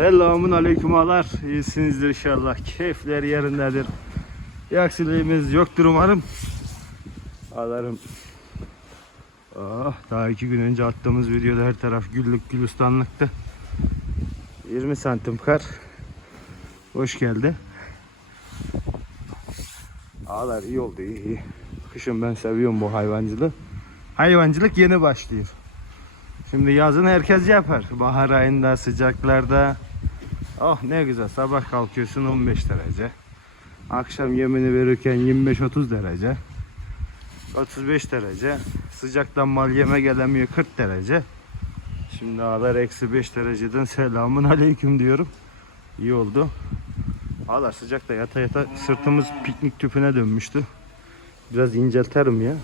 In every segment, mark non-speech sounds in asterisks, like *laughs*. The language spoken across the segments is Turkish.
Selamun aleyküm ağalar. İyisinizdir inşallah. Keyifler yerindedir. Bir aksiliğimiz yoktur umarım. Ağlarım. Ah, daha iki gün önce attığımız videoda her taraf güllük gülistanlıktı. 20 santim kar. Hoş geldi. Ağlar iyi oldu iyi iyi. Kışın ben seviyorum bu hayvancılığı. Hayvancılık yeni başlıyor. Şimdi yazın herkes yapar. Bahar ayında sıcaklarda. Oh ne güzel sabah kalkıyorsun 15 derece. Akşam yemini verirken 25-30 derece. 35 derece. Sıcaktan mal yeme gelemiyor 40 derece. Şimdi ağlar eksi 5 dereceden selamun aleyküm diyorum. İyi oldu. Ağlar sıcakta yata yata sırtımız piknik tüpüne dönmüştü. Biraz incelterim ya.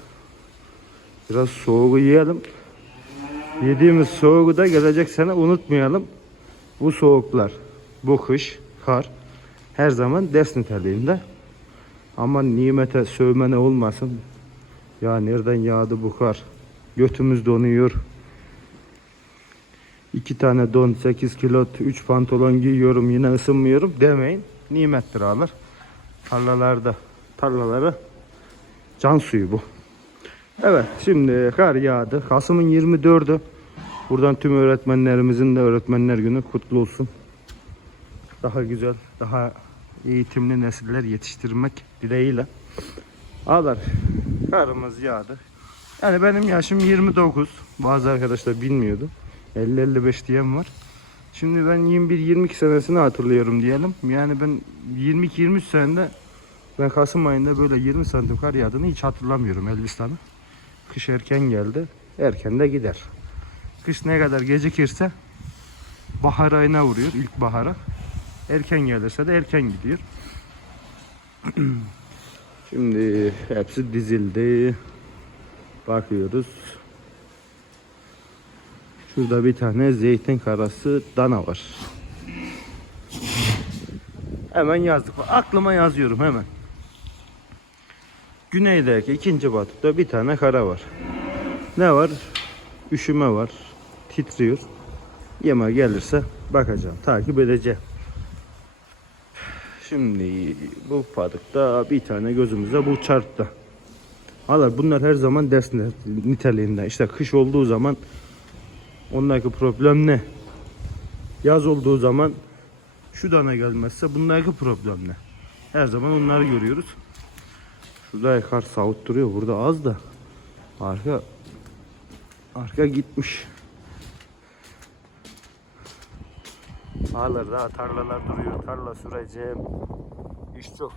Biraz soğuğu yiyelim. Yediğimiz soğuğu da gelecek sene unutmayalım. Bu soğuklar, bu kış, kar her zaman ders niteliğinde. Ama nimete sövmene olmasın. Ya nereden yağdı bu kar? Götümüz donuyor. İki tane don, 8 kilo, 3 pantolon giyiyorum yine ısınmıyorum demeyin. Nimettir alır. Tarlalarda, tarlalara can suyu bu. Evet şimdi kar yağdı. Kasım'ın 24'ü. Buradan tüm öğretmenlerimizin de öğretmenler günü kutlu olsun. Daha güzel, daha eğitimli nesiller yetiştirmek dileğiyle. Ağlar karımız yağdı. Yani benim yaşım 29. Bazı arkadaşlar bilmiyordu. 50-55 diyen var. Şimdi ben 21-22 senesini hatırlıyorum diyelim. Yani ben 22-23 senede ben Kasım ayında böyle 20 santim kar yağdığını hiç hatırlamıyorum Elbistan'ı. Kış erken geldi. Erken de gider. Kış ne kadar gecikirse bahar ayına vuruyor. ilk bahara. Erken gelirse de erken gidiyor. *clears throat* Şimdi hepsi dizildi. Bakıyoruz. Şurada bir tane zeytin karası dana var. Hemen yazdık. Aklıma yazıyorum hemen. Güneydeki ikinci batıkta bir tane kara var. Ne var? Üşüme var. Titriyor. Yeme gelirse bakacağım. Takip edeceğim. Şimdi bu batıkta bir tane gözümüze bu çarptı. Hala bunlar her zaman ders niteliğinde. İşte kış olduğu zaman ondaki problem ne? Yaz olduğu zaman şu dana gelmezse bundaki problem ne? Her zaman onları görüyoruz. Şurada kar savutturuyor. Burada az da. Arka arka gitmiş. Hala daha tarlalar duruyor. Tarla süreceğim. İş çok.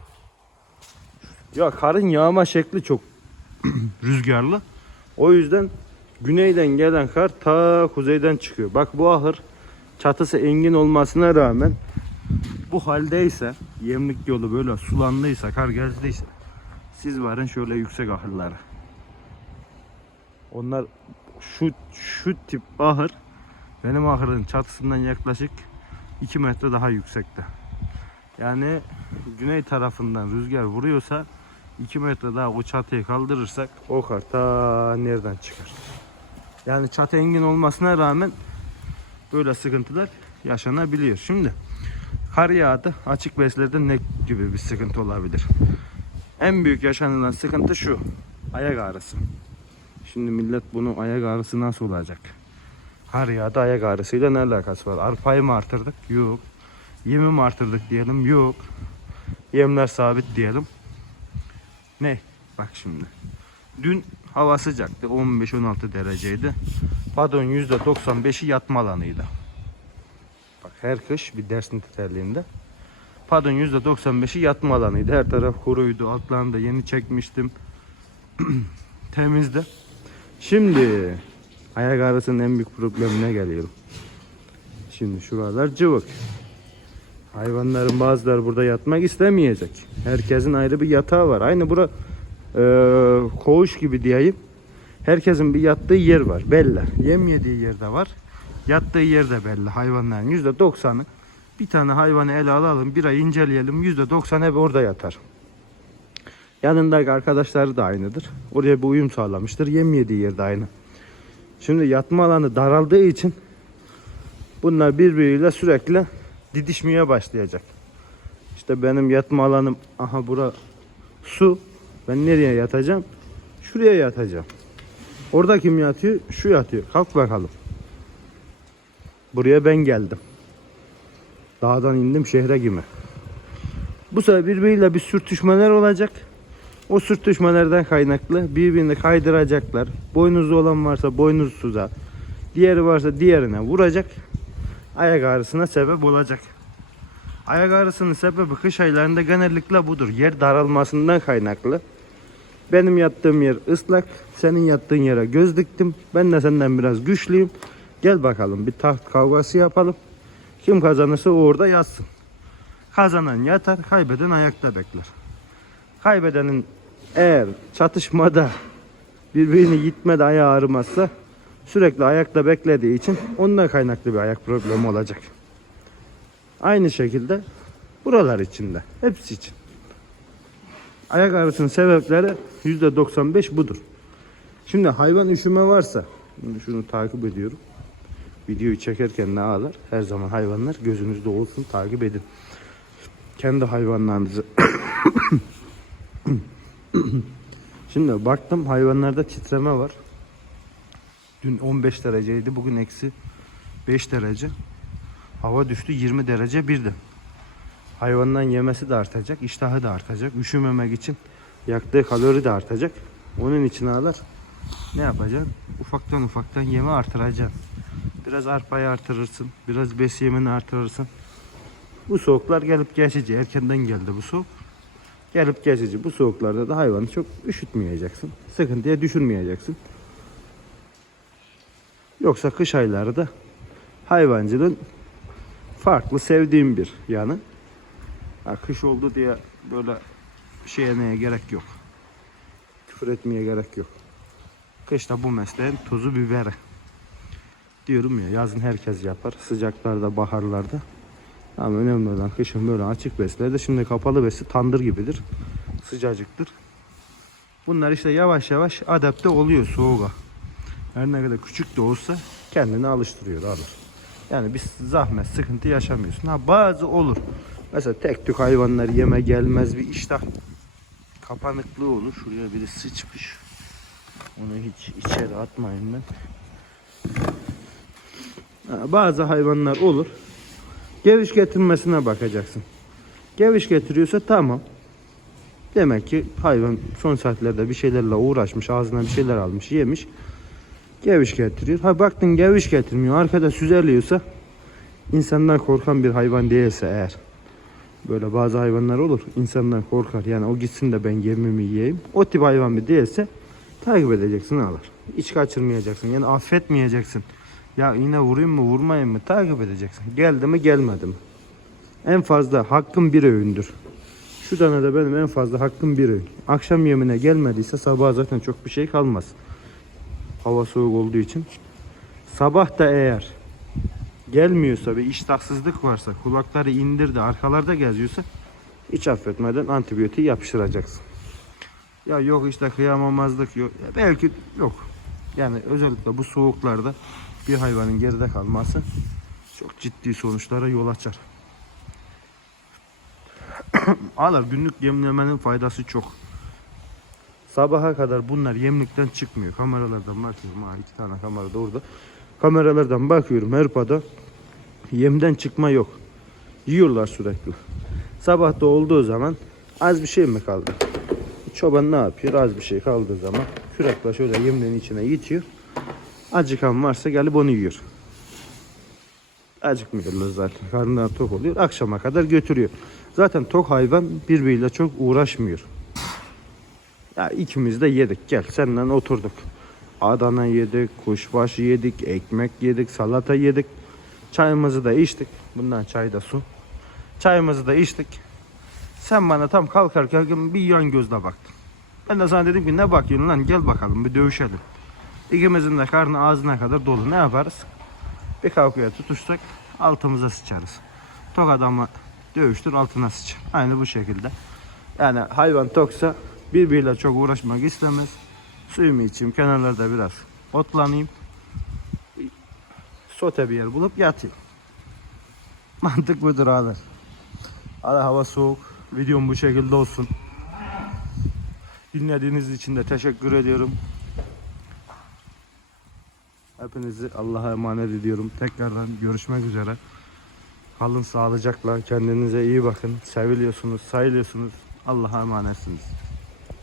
Ya karın yağma şekli çok *clears throat* rüzgarlı. O yüzden güneyden gelen kar ta kuzeyden çıkıyor. Bak bu ahır çatısı engin olmasına rağmen bu haldeyse yemlik yolu böyle sulandıysa kar geldiyse siz varın şöyle yüksek ahırlara. Onlar şu şu tip ahır benim ahırın çatısından yaklaşık 2 metre daha yüksekte. Yani güney tarafından rüzgar vuruyorsa 2 metre daha o çatıyı kaldırırsak o kar ta nereden çıkar? Yani çatı engin olmasına rağmen böyle sıkıntılar yaşanabiliyor. Şimdi kar yağdı. Açık beslerde ne gibi bir sıkıntı olabilir? En büyük yaşanılan sıkıntı şu. Ayak ağrısı. Şimdi millet bunu ayak ağrısı nasıl olacak? Kar yağdı ayak ağrısıyla ne alakası var? Arpayı mı artırdık? Yok. Yemi mi artırdık diyelim? Yok. Yemler sabit diyelim. Ne? Bak şimdi. Dün hava sıcaktı. 15-16 dereceydi. Padon %95'i yatma alanıydı. Bak her kış bir ders niteliğinde. Padon %95'i yatma alanıydı. Her taraf kuruydu. Altlarını da yeni çekmiştim. *clears throat* Temizdi. Şimdi ayak ağrısının en büyük problemine geliyorum. Şimdi şuralar cıvık. Hayvanların bazıları burada yatmak istemeyecek. Herkesin ayrı bir yatağı var. Aynı bura e, koğuş gibi diyeyim. Herkesin bir yattığı yer var. Belli. Yem yediği yerde var. Yattığı yer de belli. Hayvanların %90'ı bir tane hayvanı ele alalım. Bir ay inceleyelim. %90 hep orada yatar. Yanındaki arkadaşları da aynıdır. Oraya bir uyum sağlamıştır. Yem yediği yerde aynı. Şimdi yatma alanı daraldığı için bunlar birbiriyle sürekli didişmeye başlayacak. İşte benim yatma alanım aha bura su. Ben nereye yatacağım? Şuraya yatacağım. Orada kim yatıyor? Şu yatıyor. Kalk bakalım. Buraya ben geldim. Dağdan indim şehre gibi. Bu sefer birbiriyle bir sürtüşmeler olacak. O sürtüşmelerden kaynaklı birbirini kaydıracaklar. Boynuzlu olan varsa boynuzsuza, diğeri varsa diğerine vuracak. Ayak ağrısına sebep olacak. Ayak ağrısının sebebi kış aylarında genellikle budur. Yer daralmasından kaynaklı. Benim yattığım yer ıslak. Senin yattığın yere göz diktim. Ben de senden biraz güçlüyüm. Gel bakalım bir taht kavgası yapalım. Kim kazanırsa orada yatsın. Kazanan yatar, kaybeden ayakta bekler. Kaybedenin eğer çatışmada birbirini gitmede ayağı ağrımazsa sürekli ayakta beklediği için ondan kaynaklı bir ayak problemi olacak. Aynı şekilde buralar içinde. Hepsi için. Ayak ağrısının sebepleri %95 budur. Şimdi hayvan üşüme varsa şunu takip ediyorum. Videoyu çekerken ne ağlar? Her zaman hayvanlar gözünüzde olsun takip edin. Kendi hayvanlarınızı *clears throat* Şimdi baktım hayvanlarda titreme var. Dün 15 dereceydi. Bugün eksi 5 derece. Hava düştü 20 derece birdi. Hayvandan yemesi de artacak. iştahı da artacak. Üşümemek için yaktığı kalori de artacak. Onun için ağlar. Ne yapacaksın? Ufaktan ufaktan yeme artıracaksın. Biraz arpayı artırırsın. Biraz bes yemini artırırsın. Bu soğuklar gelip geçici. Erkenden geldi bu soğuk. Gelip geçici. Bu soğuklarda da hayvanı çok üşütmeyeceksin. Sıkıntıya düşürmeyeceksin. Yoksa kış ayları da hayvancılığın farklı sevdiğim bir yanı. Ha, kış oldu diye böyle şey yemeye gerek yok. Küfür etmeye gerek yok. Kışta bu mesleğin tuzu biberi. Diyorum ya yazın herkes yapar. Sıcaklarda, baharlarda. Ama önemli olan kışın böyle açık beslerde. Şimdi kapalı besi tandır gibidir. Sıcacıktır. Bunlar işte yavaş yavaş adapte oluyor soğuğa. Her ne kadar küçük de olsa kendini alıştırıyor alır. Yani bir zahmet, sıkıntı yaşamıyorsun. Ha bazı olur. Mesela tek tük hayvanlar yeme gelmez bir iştah kapanıklığı olur. Şuraya biri sıçmış. Onu hiç içeri atmayın ben. Ha, bazı hayvanlar olur. Geviş getirmesine bakacaksın. Geviş getiriyorsa tamam. Demek ki hayvan son saatlerde bir şeylerle uğraşmış, ağzına bir şeyler almış, yemiş. Geviş getiriyor. Ha baktın geviş getirmiyor, arkada süzerliyorsa insandan korkan bir hayvan değilse eğer. Böyle bazı hayvanlar olur. insandan korkar. Yani o gitsin de ben yemimi yiyeyim. O tip hayvan bir değilse takip edeceksin alır. Hiç kaçırmayacaksın. Yani affetmeyeceksin. Ya yine vurayım mı vurmayayım mı takip edeceksin. Geldi mi gelmedi mi? En fazla hakkım bir öğündür. Şu tane de benim en fazla hakkım bir öğün. Akşam yemine gelmediyse sabah zaten çok bir şey kalmaz. Hava soğuk olduğu için. Sabah da eğer gelmiyorsa ve iştahsızlık varsa kulakları indirdi arkalarda geziyorsa hiç affetmeden antibiyotiği yapıştıracaksın. Ya yok işte kıyamamazlık yok. Ya belki yok. Yani özellikle bu soğuklarda bir hayvanın geride kalması çok ciddi sonuçlara yol açar. *clears throat* Ağlar günlük yemlemenin faydası çok. Sabaha kadar bunlar yemlikten çıkmıyor. Kameralardan bakıyorum. Ha, iki tane kamera da orada. Kameralardan bakıyorum Erpa'da yemden çıkma yok. Yiyorlar sürekli. Sabah da olduğu zaman az bir şey mi kaldı? Çoban ne yapıyor? Az bir şey kaldığı zaman kürekle şöyle yemlerin içine itiyor. Acıkan varsa gelip onu yiyor. Acıkmıyorlar zaten. Karnından tok oluyor. Akşama kadar götürüyor. Zaten tok hayvan birbiriyle çok uğraşmıyor. Ya ikimiz de yedik. Gel senden oturduk. Adana yedik, kuşbaşı yedik, ekmek yedik, salata yedik. Çayımızı da içtik. Bundan çay da su. Çayımızı da içtik. Sen bana tam kalkarken bir yan gözle baktın. Ben de sana dedim ki ne bakıyorsun lan gel bakalım bir dövüşelim. İkimizin de karnı ağzına kadar dolu. Ne yaparız? Bir kavgaya tutuşsak altımıza sıçarız. Tok adamı dövüştür altına sıçar. Aynı bu şekilde. Yani hayvan toksa birbiriyle çok uğraşmak istemez. Suyumu içeyim kenarlarda biraz otlanayım. Sote bir yer bulup yatayım. *laughs* Mantık budur abi. Hadi hava soğuk. Videom bu şekilde olsun. Dinlediğiniz için de teşekkür ediyorum. Hepinizi Allah'a emanet ediyorum. Tekrardan görüşmek üzere. Kalın sağlıcakla. Kendinize iyi bakın. Seviliyorsunuz, sayılıyorsunuz. Allah'a emanetsiniz.